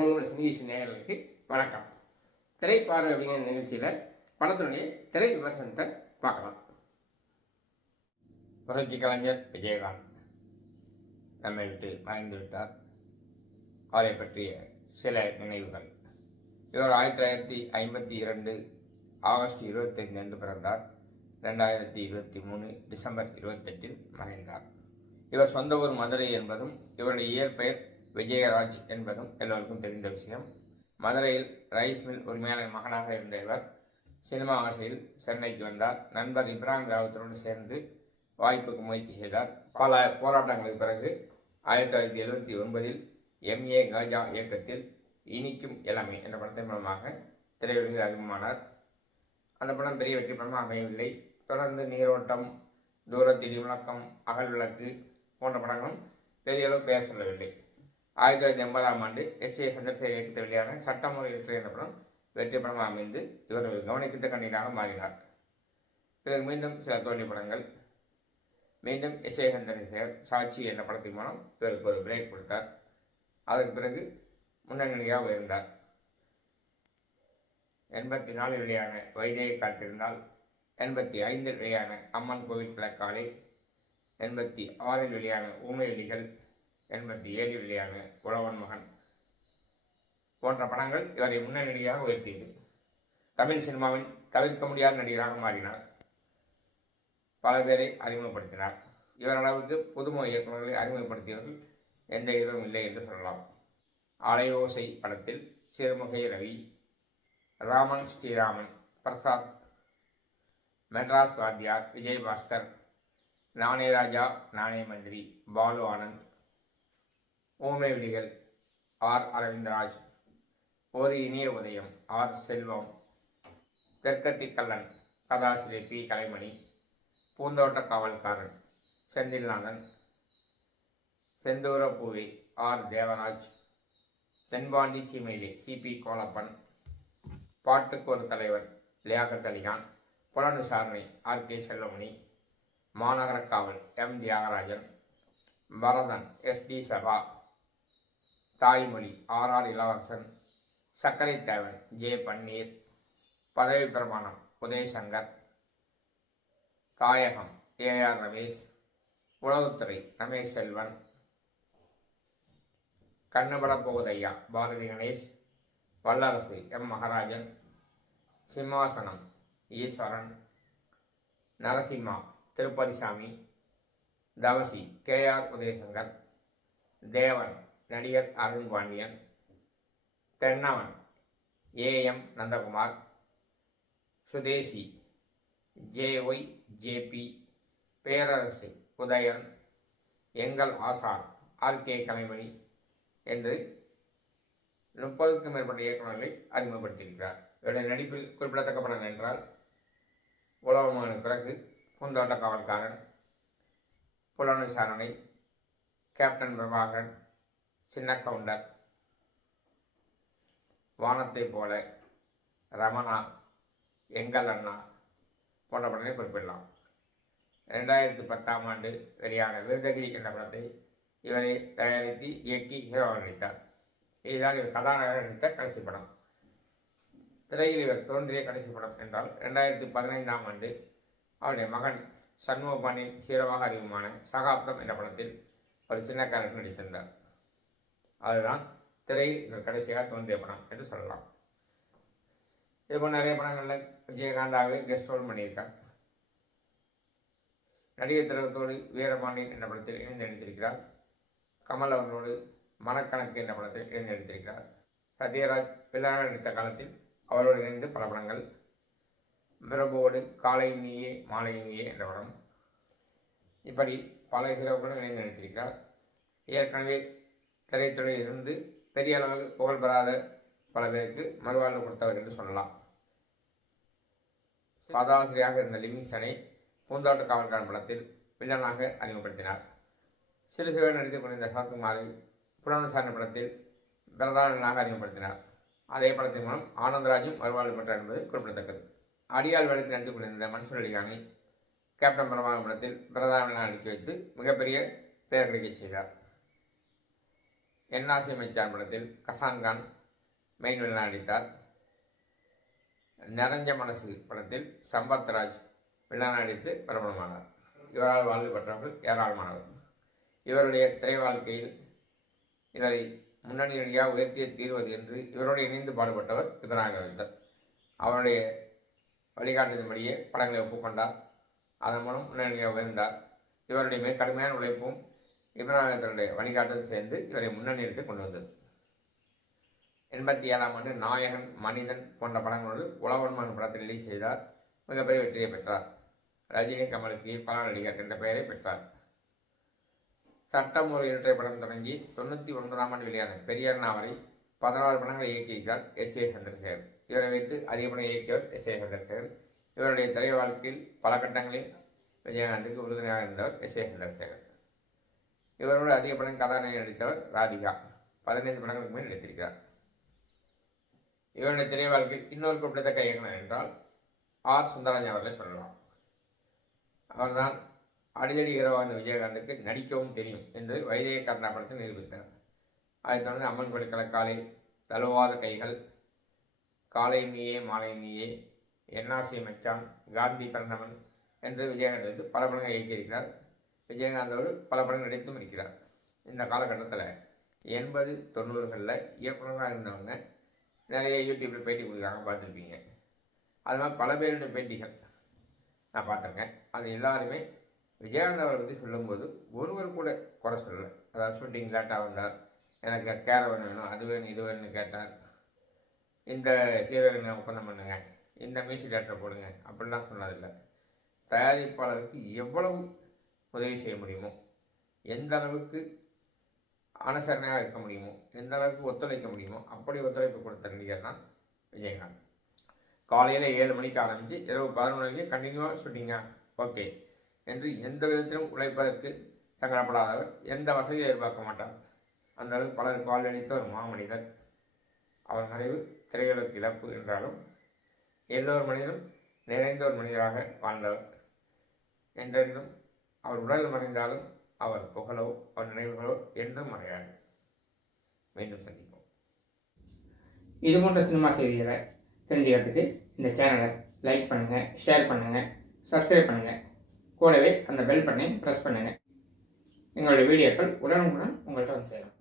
உலகங்கள் சினிகேஷன் நேயர்களுக்கு வணக்கம். திரைப்பார்வை அப்படிங்கிற நிகழ்ச்சியில் படத்தினுடைய திரை விமர்சனத்தை பார்க்கலாம். புரட்சி கலைஞர் விஜயகாந்த். நம்மை விட்டு மறைந்து விட்டார். அவரை பற்றிய சில நினைவுகள். இவர் ஆயிரத்தி தொள்ளாயிரத்தி ஐம்பத்தி இரண்டு ஆகஸ்ட் இருபத்தைந்து அன்று பிறந்தார். ரெண்டாயிரத்தி இருபத்தி மூணு டிசம்பர் இருபத்தெட்டில் மறைந்தார். இவர் சொந்த ஊர் மதுரை என்பதும் இவருடைய இயற்பெயர் விஜயராஜ் என்பதும் எல்லோருக்கும் தெரிந்த விஷயம். மதுரையில் ரைஸ் மில் உரிமையாளர் மகனாக இருந்த இவர் சினிமா ஆசையில் சென்னைக்கு வந்தார். நண்பர் இப்ராஹிம் ராவத்தோடு சேர்ந்து வாய்ப்புக்கு முயற்சி செய்தார். பல போராட்டங்களுக்கு பிறகு ஆயிரத்தி தொள்ளாயிரத்தி எழுபத்தி ஒன்பதில் எம்ஏ கஜா இயக்கத்தில் இனிக்கும் இளமை என்ற படத்தின் மூலமாக திரையுலகில் அறிமுகமானார். அந்த படம் பெரிய வெற்றி படமாக அமையவில்லை. தொடர்ந்து நீரோட்டம் தூரத்தில் விளக்கம் அகல் விளக்கு போன்ற படங்களும் பெரிய அளவு பெயர் சொல்லவில்லை. ஆயிரத்தி தொள்ளாயிரத்தி எண்பதாம் ஆண்டு எஸ் ஏ சந்திரசேகர் இயக்கத்தில் வெளியான சட்டமுறை இருக்கிற என்ற படம் வெற்றி படமாக அமைந்து இவர் ஒரு கவனிக்கின்ற கண்ணீராக மாறினார். பிறகு மீண்டும் சில தோல்வி படங்கள். மீண்டும் எஸ் ஏ சந்திரசேகர் சாட்சி என்ற படத்தின் மூலம் இவருக்கு ஒரு பிரேக் கொடுத்தார். அதற்கு பிறகு முன்னணியாக உயர்ந்தார். எண்பத்தி நாலில் வெளியான வைத்தியை காத்திருந்தால் எண்பத்தி ஐந்தில் வெளியான அம்மன் கோவில் பிளக்காலை எண்பத்தி ஆறில் வெளியான ஊமை வெளிகள் எண்பத்தி ஏழில் வெளியான உழவன் மகன் போன்ற படங்கள் இவரை முன்னணியாக உயர்த்தியது. தமிழ் சினிமாவின் தவிர்க்க முடியாத நடிகராக மாறினார். பல பேரை அறிமுகப்படுத்தினார். இவர் அளவுக்கு புதுமுக இயக்குநர்களை அறிமுகப்படுத்தியவர்கள் எந்த இதுவும் இல்லை என்று சொல்லலாம். அலையோசை படத்தில் சிறுமுகை ரவி ராமன் ஸ்ரீராமன் பிரசாத் மெட்ராஸ் வாத்தியார் விஜயபாஸ்கர் நானே ராஜா நானே மந்திரி பாலு ஆனந்த் ஓமேவிடிகள் ஆர். அரவிந்தராஜ். ஒரு இனிய உதயம் ஆர். செல்வம். தெற்கத்தி கல்லன் கதாசிரியர் பி. கலைமணி. பூந்தோட்ட காவல்காரன் செந்தில்நாதன். செந்தூரப்பூவி ஆர். தேவராஜ். தென்பாண்டி சீமையிலே சிபி கோலப்பன். பாட்டுக்கு ஒரு தலைவர் லியாகத் அலிகான். புலன் விசாரணை R. K. Selvamani Maanagara Kaaval M. Thiagarajan. Bharathan S. D. Saba. Thaimozhi R R இளவரசன் சர்க்கரை தேவன் ஜே பன்னீர் பதவி பிரமாணம் உதயசங்கர் தாயகம் ஏஆர் ரமேஷ் உளவுத்துறை ரமேஷ் செல்வன் கண்ணுபட போகுதையா பாரதி கணேஷ் வல்லரசு எம் மகராஜன் சிம்மாசனம் ஈஸ்வரன் நரசிம்மா திருப்பதி சாமி தவசி கே ஆர் உதயசங்கர் தேவன் நடிகர் Arun Pandian Thennavan A M Nandakumar Sudesi J Y JP Perarasu Udhayan எங்கள் ஆசான் ஆர் கே கலைமணி என்று முப்பதுக்கும் மேற்பட்ட இயக்குநர்களை அறிமுகப்படுத்தியிருக்கிறார். இவருடைய நடிப்பில் குறிப்பிடத்தக்க படம் என்றால் உலகமான பிறகு பூந்தோட்ட காவல்காரன் புலன் விசாரணை கேப்டன் பிரபாகரன் சின்ன கவுண்டர். வானத்தை போல ரமணா எங்கள் அண்ணா போன்ற படங்களை குறிப்பிடலாம். ரெண்டாயிரத்தி பத்தாம் ஆண்டு வெளியான விருதகிரி என்ற படத்தை இவரை தயாரித்து இயக்கி ஹீரோவாக நடித்தார். இதுதான் இவர் கதாநாயகர் நடித்த கடைசி படம். திரையில் இவர் தோன்றிய கடைசி படம் என்றால் ரெண்டாயிரத்தி பதினைந்தாம் ஆண்டு அவருடைய மகன் சண்முகபாண்டியன் ஹீரோவாக அறிமுகமான சகாப்தம் என்ற படத்தில் ஒரு சின்ன கேரக்டர் நடித்திருந்தார். அதுதான் திரையில் கடைசியாக தோன்றிய படம் என்று சொல்லலாம். இதுபோல் நிறைய படங்களில் விஜயகாந்தாவே கெஸ்ட் ரோல் பண்ணியிருக்கார். நடிகர் திரவத்தோடு வீரபாண்டியன் என்ற படத்தில் இணைந்து நடித்திருக்கிறார். கமல் அவர்களோடு மனக்கணக்கு என்ற படத்தில் இணைந்து நடித்திருக்கிறார். சத்யராஜ் வில்லான நடித்த காலத்தில் அவரோடு இணைந்து பல படங்கள். பிரபுவோடு காலையும் நீயே மாலையும் நீயே என்ற படம். இப்படி பல ஹீரோக்களும் இணைந்து நடித்திருக்கிறார். ஏற்கனவே திரைத்துறையில் இருந்து பெரிய அளவு புகழ் பெறாத பல பேருக்கு மறுவாழ்வு கொடுத்தவர் என்று சொல்லலாம். பாதாசிரியாக இருந்த லிவிங்ஸ்டனை பூந்தோட்ட காவல்காரன் படத்தில் வில்லனாக அறிமுகப்படுத்தினார். சிறு சிறு நடித்துக் கொண்டிருந்த சரத்குமாரை புலனுசாரணை படத்தில் பிரதானனாக அறிமுகப்படுத்தினார். அதே படத்தின் மூலம் ஆனந்தராஜும் மறுவாழ்வு பெற்றார் என்பது குறிப்பிடத்தக்கது. அடியால் வேடத்தில் நடித்துக் கொண்டிருந்த மன்சூர் அலிகானை கேப்டன் பிரபாகர் படத்தில் பிரதான நடிக்க வைத்து மிகப்பெரிய பெயர் கிடைக்கச் செய்தார். என்னாசி மைச்சான் படத்தில் கசான்கான் மெயின் வில்லன் நடித்தார். நிறைஞ்ச மனசு படத்தில் சம்பத்ராஜ் வில்லன் நடித்து பிரபலமானார். இவரால் வாழ்வு பெற்றவர்கள் ஏராளமானவர். இவருடைய திரை வாழ்க்கையில் இவரை முன்னணி நடிகையாக உயர்த்திய தீர்வது என்று இவரோடு இணைந்து பாடுபட்டவர் விபநாயகவித்தர் அவருடைய வழிகாட்டுதன்படியே படங்களை ஒப்புக்கொண்டார். அதன் மூலம் முன்னணியாக உயர்ந்தார். இவருடைய மிக கடுமையான உழைப்பும் இப்ராஹிமத்துடைய வழிகாட்டுதல் சேர்ந்து இவரை முன்னணியிலிருந்து கொண்டு வந்தது. எண்பத்தி ஏழாம் ஆண்டு நாயகன் மனிதன் போன்ற படங்களோடு உழவன்மான் படத்தில் ரிலீஸ் செய்தார். மிகப்பெரிய வெற்றியை பெற்றார். ரஜினி கமலுக்கு பல நடிகர் என்ற பெயரை பெற்றார். சட்டம் ஒரு இரட்டை படம் தொடங்கி தொண்ணூற்றி ஒன்பதாம் ஆண்டு வெளியான பெரியார் நாவலை பதினாறு படங்களை இயக்கியிருக்கிறார் எஸ் ஏ சந்திரசேகர். இவரை வைத்து அதிக படம் இயக்கியவர் எஸ் ஏ சந்திரசேகர். இவருடைய திரை வாழ்க்கையில் பல கட்டங்களில் விஜயகாந்துக்கு உறுதுணையாக இருந்தவர் எஸ் ஏ சந்திரசேகர். இவரோடு அதிக படம் கதாநாயகி நடித்தவர் ராதிகா. பதினைந்து படங்களுக்கு மேல் நடித்திருக்கிறார். இவருடைய திரை வாழ்க்கையில் இன்னொரு குறிப்பிடத்தக்க இயக்குனர் என்றால் ஆர். சுந்தரராஜன் அவர்களை சொல்லலாம். அவர்தான் அடிதடி இரவாந்த விஜயகாந்துக்கு நடிக்கவும் தெரியும் என்று வைதேக கர்ணா படத்தில் நிரூபித்தார். அதைத் தொடர்ந்து அம்மன் படுக்கல காலை தழுவாத கைகள் காலை நீயே மாலை நீயே என்ஆர்சி மச்சான் காந்தி பிறந்தவன் என்று விஜயகாந்த் பல படங்கள் இயக்கியிருக்கிறார். விஜயகாந்தோடு பல படங்கள் நடித்தும் இருக்கிறார். இந்த காலகட்டத்தில் எண்பது தொண்ணூறுகளில் இயக்குநராக இருந்தவங்க நிறைய யூடியூப்பில் பேட்டி கொடுக்குறாங்க பார்த்துருப்பீங்க. அது மாதிரி பல பேருடைய பேட்டிகள் நான் பார்த்துருக்கேன். அது எல்லாருமே விஜயகாந்த் அவரை பற்றி சொல்லும்போது ஒருவர் கூட குறை சொல்லலை. அதாவது ஷூட்டிங் லேட்டாக வந்தார் எனக்கு கேரவன் வேணும் அது வேணும் இது வேணும்னு கேட்டார். இந்த ஹீரோயினை ஒப்பந்தம் பண்ணுங்க இந்த மியூசிக் டேரக்டரை போடுங்க அப்படிலாம் சொன்னதில்லை. தயாரிப்பாளருக்கு எவ்வளவு உதவி செய்ய முடியுமோ? எந்த அளவுக்கு அனுசரணையாக இருக்க முடியுமோ? எந்த அளவுக்கு ஒத்துழைக்க முடியுமோ? அப்படி ஒத்துழைப்பு கொடுத்த நடிகர் தான் விஜயகாந்த். காலையில் ஏழு மணிக்கு ஆரம்பித்து இரவு பதினொன்று மணிக்கு கண்டினியூவாக ஷூட்டிங்கா ஓகே என்று எந்த விதத்திலும் உழைப்பதற்கு சங்கடப்படாதவர் எந்த வசதியும் எதிர்பார்க்க மாட்டார். அந்த அளவுக்கு பலருக்கு வாழ்வழித்த ஒரு மாமனிதர். அவர் மறைவு திரையுலக இழப்பு என்றாலும் எல்லோரு மனிதனும் நிறைந்த ஒரு மனிதராக வாழ்ந்தவர் என்றென்றும் அவர் உடல் மறைந்தாலும் அவர் புகழோ அவர் நினைவுகளோ என்றும் மறையாது. மீண்டும் சந்திப்போம். இது போன்ற சினிமா செய்திகளை தெரிஞ்சுக்கிறதுக்கு இந்த சேனலை லைக் பண்ணுங்கள் ஷேர் பண்ணுங்கள் சப்ஸ்கிரைப் பண்ணுங்கள் கூடவே அந்த பெல் பட்டனையும் ப்ரெஸ் பண்ணுங்கள் எங்களுடைய வீடியோக்கள் உடனுக்குடன் உங்கள்கிட்ட வந்து சேரும்.